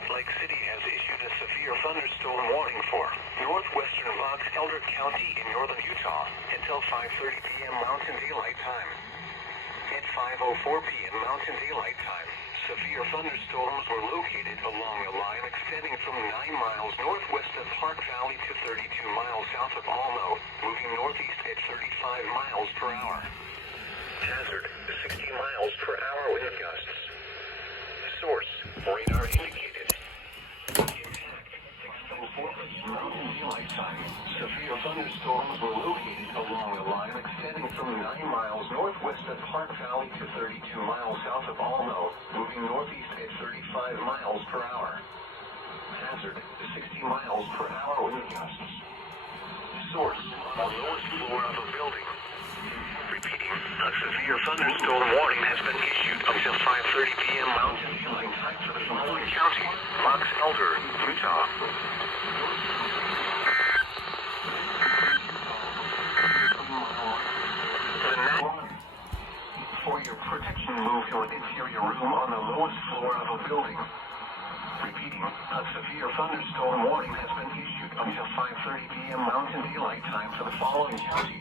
Salt Lake City has issued a severe thunderstorm warning for northwestern Box Elder County in northern Utah until 5:30 p.m. Mountain Daylight Time. At 5:04 p.m. Mountain Daylight Time, severe thunderstorms were located along a line extending from 9 miles northwest of Park Valley to 32 miles south of Almo, moving northeast at 35 miles per hour. Hazard, 60 miles per hour wind gusts. Source, radar indicated. Intact, 6:04 Mountain Daylight Time. Severe thunderstorms were located along a line extending from 9 miles northwest of Park Valley to 32 miles south of Almo, moving northeast at 35 miles per hour. Hazard, 60 miles per hour wind gusts. Source, on the lowest floor of a building. Repeating, a severe thunderstorm warning has been issued until 5:30 p.m. Mountain Daylight Time for the following counties: Box Elder, Utah. For your protection, move to an interior room on the lowest floor of a building. Repeating, a severe thunderstorm warning has been issued until 5:30 p.m. Mountain Daylight Time for the following counties: